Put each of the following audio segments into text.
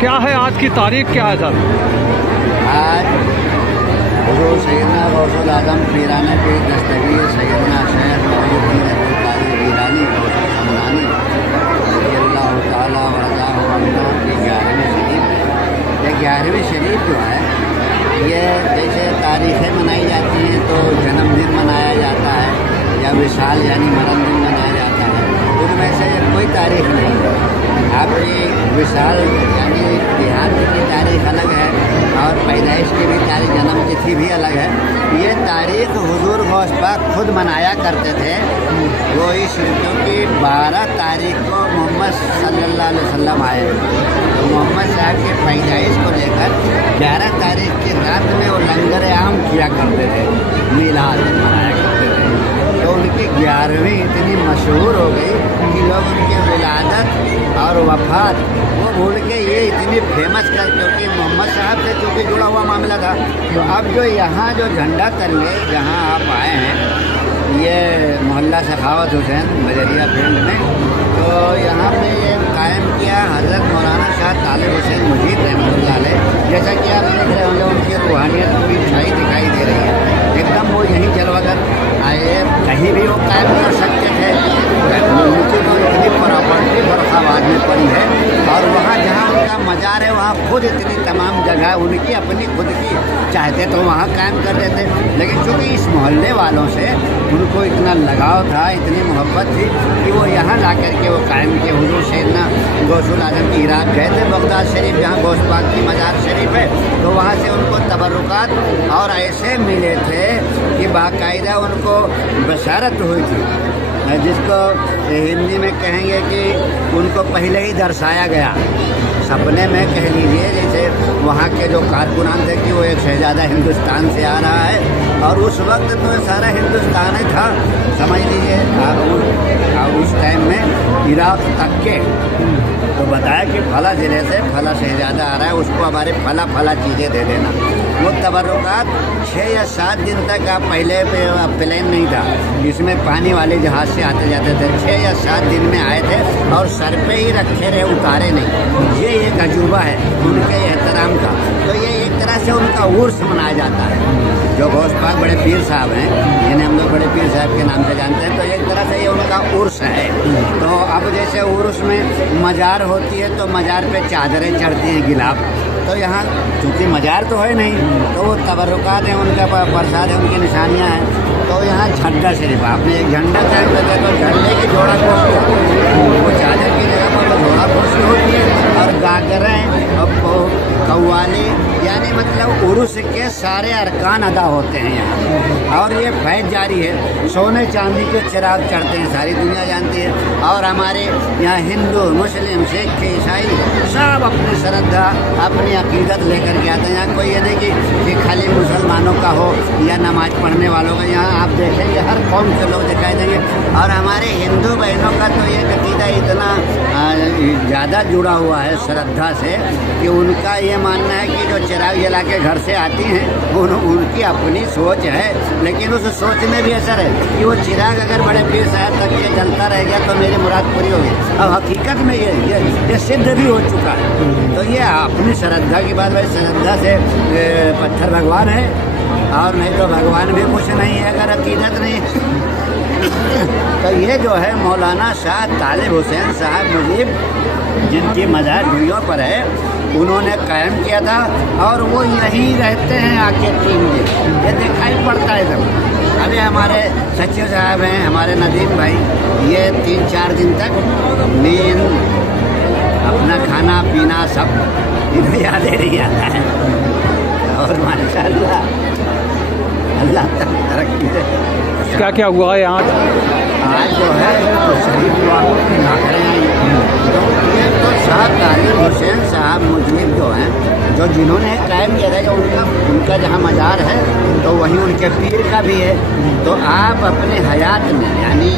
क्या है आज की तारीख, क्या है सर? आज हुजूर सैयदना गौसुल आज़म पीराने के दस्तगीर सैयदना शेख मोहिउद्दीन अब्दुल कादिर गिलानी गौसुल समदानी रज़ियल्लाहु ताला वरज़ाहु अन्हु की 11वीं शरीफ। ये 11वीं शरीफ जो है, ये जैसे तारीखें मनाई जाती हैं तो जन्मदिन मनाया जाता है या विशाल यानी मरण दिन मनाया जाता है, उनमें से कोई तारीख नहीं है। आपकी विशाल यानी देहांत की तारीख अलग है और पैदाइश की भी तारीख, जन्म तिथि भी अलग है। ये तारीख हुजूर गौस पाक खुद मनाया करते थे। वो इस क्योंकि 12 तारीख को मोहम्मद सल्लल्लाहु अलैहि वसल्लम आए, तो मोहम्मद साहब की पैदाइश को लेकर 11 तारीख की रात में वो लंगर आम किया करते थे, मिलाद मनाया करते थे। तो उनकी 11वीं इतनी मशहूर हो गई कि लोग उनकी विलादत और वफात वो भूल के ये इतनी फेमस कर, क्योंकि मोहम्मद साहब से चूँकि जुड़ा हुआ मामला था। तो अब जो यहाँ जो झंडा तले जहाँ आप आए हैं, ये मोहल्ला सखावत हुसैन बजरिया फील्ड में, तो यहाँ पे ये कायम किया हज़रत मौलाना शाह तालिब हुसैन मुजीब रहमतुल्लाह अलैह। जैसा कि आप देख रहे होंगे उनकी रूहानियत पूरी छाई दिखाई दे रही है, एकदम वो यहीं जलवागर आए, कहीं भी वो कायम कर सकते थे। उनकी तो इतनी प्रॉपर्टी फर्रुखाबाद में पड़ी है और वहाँ जहाँ उनका मज़ार है वहाँ खुद इतनी तमाम जगह उनकी अपनी खुद की, चाहते तो वहाँ कायम कर देते, लेकिन चूँकि इस मोहल्ले वालों से उनको इतना लगाव था, इतनी मोहब्बत थी कि वो यहाँ ला करके वो कायम किए। हुजूर सैयदना गौसुल आज़म की इराक गए थे बगदाद शरीफ, जहाँ गौस पाक की मज़ार शरीफ है, तो वहाँ से उनको तबर्रुकात और ऐसे मिले थे कि बाकायदा उनको बशारत हुई थी, जिसको हिंदी में कहेंगे कि उनको पहले ही दर्शाया गया सपने में, कह लीजिए। जैसे वहाँ के जो कारकुनान थे कि वो एक शहजादा हिंदुस्तान से आ रहा है, और उस वक्त तो सारा हिंदुस्तान ही था, समझ लीजिए। उस टाइम में इराक तक के तो बताया कि फला ज़िले से फला शहजादा आ रहा है, उसको हमारे फला चीज़ें दे देना। वो तबर्रुकात 6 या 7 दिन तक आप पहले प्लेन नहीं था, इसमें पानी वाले जहाज़ से आते जाते थे। 6 या 7 दिन में आए थे और सर पे ही रखे रहे, उतारे नहीं। ये एक अजूबा है उनके एहतराम का। तो ये एक तरह से उनका उर्स मनाया जाता है। जो गौस पाक बड़े पीर साहब हैं, जिन्हें हम लोग बड़े पीर साहब के नाम से जानते हैं, तो एक तरह से ये उनका उर्स है। तो अब जैसे उर्स में मज़ार होती है तो मज़ार पे चादरें चढ़ती हैं, गिलाफ। तो यहाँ चूँकि मज़ार तो है नहीं, तो वो तबर्रुकात हैं, उनका प्रसाद है, उनकी निशानियाँ हैं। तो यहाँ झंडा शरीफ, आपने एक झंडा कायम कर दिया तो झंडे की जोड़ा पोशी होती है, वो चादर की जगह पर तो जोड़ा पोशी होती है, और गागरें और कव्वाली, यानी मतलब उर्स के सारे अरकान अदा होते हैं यहाँ। और ये फैज़ जारी है, सोने चांदी के चिराग चढ़ते हैं, सारी दुनिया जानती है। और हमारे यहाँ हिंदू, मुस्लिम, सिख, ईसाई सब अपनी श्रद्धा, अपनी अकीदत लेकर के आते हैं। यहाँ कोई ये नहीं कि खाली मुसलमानों का हो या नमाज पढ़ने वालों का, यहाँ आप देखेंगे हर कौम के लोग दिखाई देंगे। और हमारे हिंदू बहनों का तो ये अकीदा इतना ज़्यादा जुड़ा हुआ है श्रद्धा से कि उनका ये मानना है कि जो चिराग जला के घर से आती हैं उनकी अपनी सोच है, लेकिन उस सोच में भी असर है कि वो चिराग अगर बड़े पीर साहब तक ये जलता रह गया तो मेरी मुराद पूरी होगी। अब हकीकत में ये सिद्ध भी हो चुका है। तो ये अपनी श्रद्धा की बात, भाई श्रद्धा से पत्थर भगवान है, और नहीं तो भगवान भी कुछ नहीं है अगर अकीदत नहीं है। तो ये जो है मौलाना शाह तालिब हुसैन साहब मुजीब, जिनकी मज़ार दुनिया पर है, उन्होंने कायम किया था, और वो यहीं रहते हैं आके 3 दिन, ये दिखाई पड़ता है सब। अभी हमारे सचिव साहब हैं, हमारे नदीम भाई, ये 3-4 दिन तक नींद, अपना खाना पीना सब इन्हें याद ही नहीं आता है। और माशाअल्लाह अल्लाह तक तरक्की दे। क्या क्या हुआ है यहाँ? आज जो है तो शरीफ की नाखरें आई, तो ये तो शाह तालिब हुसैन साहब मुजीब जो हैं, जो जिन्होंने कायम किया था, जो उनका जहाँ मज़ार है तो वहीं उनके पीर का भी है। तो आप अपने हयात में यानी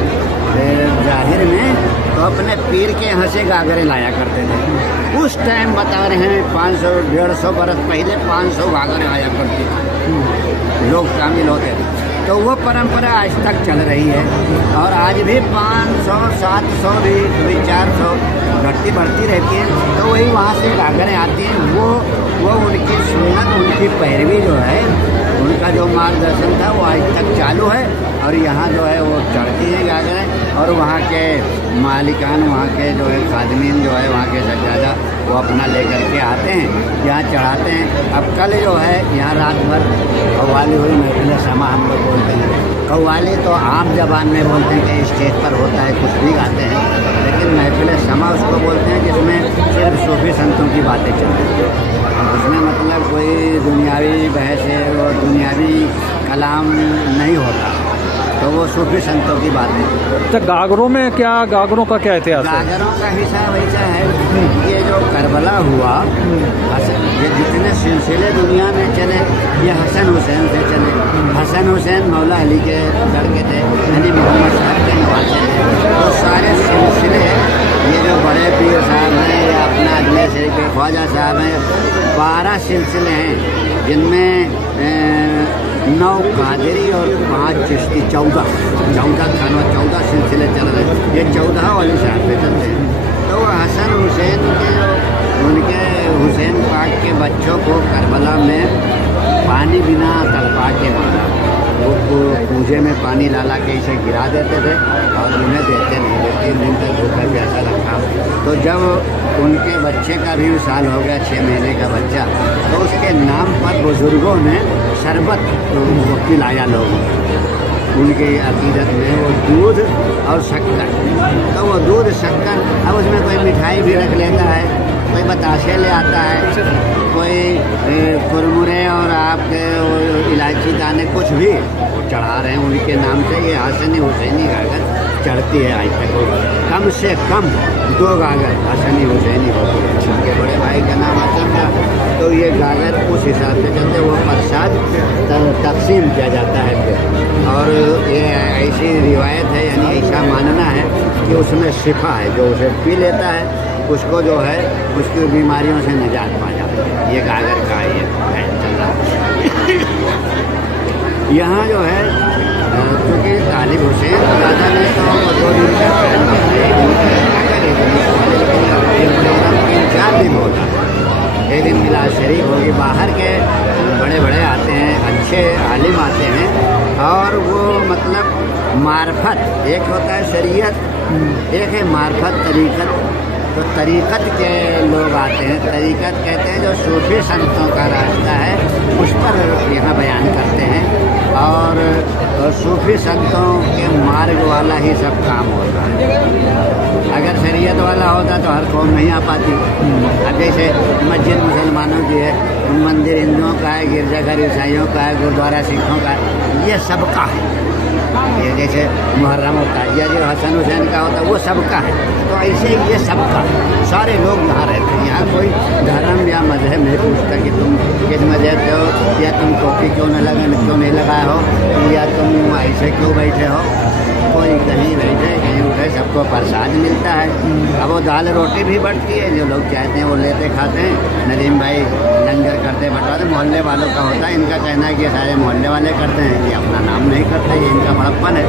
ज़ाहिर में तो अपने पीर के यहाँ से गागरें लाया करते थे। उस टाइम बता रहे हैं 500-150 बरस पहले 500 गागरें आया करती थी, लोग शामिल होते थे। तो वो परंपरा आज तक चल रही है और आज भी 500 700 भी 400 घटती बढ़ती रहती है। तो वही वहाँ से गागरें आती हैं, वो उनकी सुन्नत, उनकी पैरवी जो है, उनका जो मार्गदर्शन था वो आज तक चालू है। और यहाँ जो है वो चढ़ती हैं गागरें और वहाँ के मालिकान, वहाँ के जो है खादमीन जो है वहाँ के सज्जादा वो अपना लेकर के आते हैं, यहाँ चढ़ाते हैं। अब कल जो है यहाँ रात भर कव्वाली हुई, महफिल समा हम लोग बोलते हैं। कव्वाली तो आम ज़बान में बोलते हैं कि स्टेज पर होता है, कुछ भी गाते हैं, लेकिन महफिल समा उसको बोलते हैं जिसमें सिर्फ सूफी संतों की बातें चलती हैं। उसमें मतलब कोई दुनियावी बहस है और दुनियावी कलाम नहीं होता, तो वो सूफी संतों की बातें। तो गागरों में क्या, गागरों का क्या इतिहास है? गागरों का हिसाब ऐसा है, ये जो करबला हुआ, ये जितने सिलसिले दुनिया में चले ये हसन हुसैन से चले। हसन हुसैन मौला अली के लड़के थे, यानी मोहम्मद साहब के नवासे थे। तो सारे सिलसिले, ये जो बड़े पीर साहब हैं या अपना अजमेर शरीफ के ख्वाजा साहब हैं, 12 सिलसिले हैं जिनमें 9 कादरी और 5 चिश्ती, 14 खानवा, 14 सिलसिले चल रहे हैं। ये 14 वाली साहब पे चलते हैं। तो हसन हुसैन के जो उनके हुसैन पाक के बच्चों को करबला में पानी बिना तड़पा के मारा, वो पूजे में पानी लाला के इसे गिरा देते थे और उन्हें देते नहीं थे। 3 दिन तक भूखा प्यासा रखा। तो जब उनके बच्चे का भी साल हो गया, 6 महीने का बच्चा, तो उसके नाम पर बुजुर्गों ने शरबत वो पिलाया लोगों को। उनके अकीदत में वो दूध और शक्कर, तो वो दूध शक्कर, अब उसमें कोई मिठाई भी रख लेता है, कोई बताशे ले आता है, कोई कुरमुरे और आपके इलायची दाने कुछ भी चढ़ा रहे हैं उनके नाम से। ये हसनी हुसैनी गागर चढ़ती है आज तक। कम से कम 2 गागर हसनी हुसैनी होती है। उनके बड़े भाई का नाम हसन था, तो ये गागर उस हिसाब से चलते, वो प्रसाद तकसीम किया जाता है फिर। और ये ऐसी रिवायत है, यानी ऐसा मानना है कि उसमें शिफा है, जो उसे पी लेता है उसको जो है उसकी बीमारियों से निजात पा जाती है। ये गागर का ये है चल रहा। यहाँ जो है क्योंकि तालिब हुसैन दादा ने तो 2 दिन का प्रोग्राम 3-4 दिन होता है। एक दिन मिलाद शरीफ होगी, बाहर के बड़े बड़े आते हैं, अच्छे आलिम आते हैं, और वो मतलब मार्फत, एक होता है शरीयत, एक है मार्फत तरीक़त। तो तरीक़त के लोग आते हैं, तरीक़त कहते हैं जो सूफी संतों का रास्ता है उस पर यहाँ बयान करते हैं। और सूफी संतों के मार्ग वाला ही सब काम होता है। अगर शरीयत वाला होता तो हर कौम नहीं आ पाती। अब जैसे मस्जिद मुसलमानों की है, मंदिर हिंदुओं का है, गिरजाघर ईसाइयों का है, गुरुद्वारा सिखों का है, ये सबका है। ये जैसे मुहर्रम होता है या जो हसन हुसैन का होता है वो सबका है। तो ऐसे ही ये सबका, सारे लोग यहाँ रहते हैं। यहाँ कोई धर्म या मजहब नहीं पूछता कि तुम किस मजहब से हो, या तुम टोपी क्यों नहीं लगाए हो, या तुम ऐसे क्यों बैठे हो। कोई कहीं बैठे कहीं उठे, सबको प्रसाद मिलता है। अब वो दाल रोटी भी बढ़ती है, जो लोग चाहते हैं वो लेते खाते हैं। नदीम भाई लंगर करते बटवाते, मोहल्ले वालों का होता है। इनका कहना है कि सारे मोहल्ले वाले करते हैं, ये अपना नाम नहीं करते, ये इनका बड़प्पन है।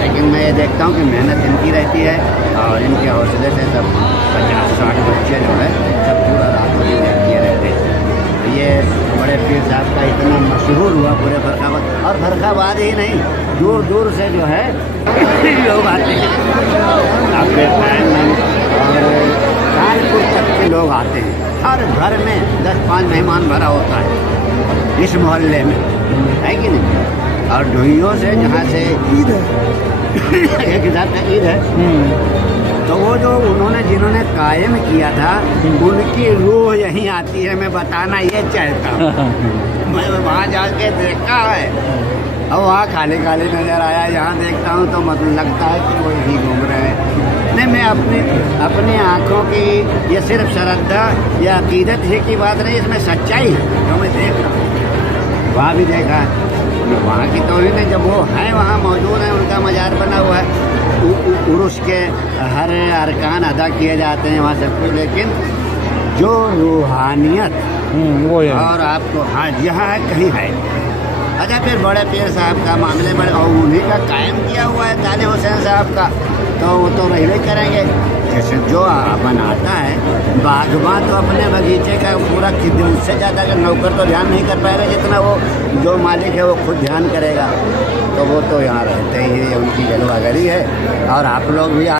लेकिन मैं ये देखता हूँ कि मेहनत इनकी रहती है और इनके हौसले से सब 50-60 बच्चे जो है सब पूरा रात को किए रहते हैं। ये बड़े पीर साहब का इतना मशहूर हुआ पूरे फरखाबाद, और फरखाबाद ही नहीं, दूर दूर से जो है लोग आते हैं। आपके और कानपुर तक के लोग आते हैं। हर घर में 10-5 मेहमान भरा होता है इस मोहल्ले में, है कि नहीं। और ढूंढियों से, जहाँ से ईद है एक हिसाब से ईद है, तो वो जो उन्होंने जिन्होंने कायम किया था उनकी रूह यहीं आती है। मैं बताना ये चाहता हूँ। मैं वहाँ जाके देखा है और वहाँ खाली खाली नज़र आया। यहाँ देखता हूँ तो मतलब लगता है कि वो यहीं घूम रहे हैं। नहीं, मैं अपनी आँखों की, ये सिर्फ श्रद्धा या अकीदत ही की बात नहीं, इसमें सच्चाई है जो मैं देख रहा हूँ। वहाँ भी देखा, वहाँ की तो ही नहीं, जब वो हैं वहाँ मौजूद हैं, उनका मज़ार बना हुआ है, उर्स के हर अरकान अदा किए जाते हैं वहाँ सब कुछ। लेकिन जो रूहानियत वो है, और आपको हाँ यहाँ है कहीं है। اچھا پھر بڑے پیر صاحب کا معاملے بڑے اور انہیں کا قائم کیا ہوا ہے طالب حسین صاحب کا، تو وہ تو رہے کریں گے۔ جیسے جو بناتا ہے باغباں تو اپنے باغیچے کا پورا اس سے زیادہ اگر نوکر تو دھیان نہیں کر پائے گا جتنا وہ جو مالک ہے وہ خود دھیان کرے گا، تو وہ تو یہاں رہتے ہی ان کی جلوہ گری ہے۔ اور آپ لوگ بھی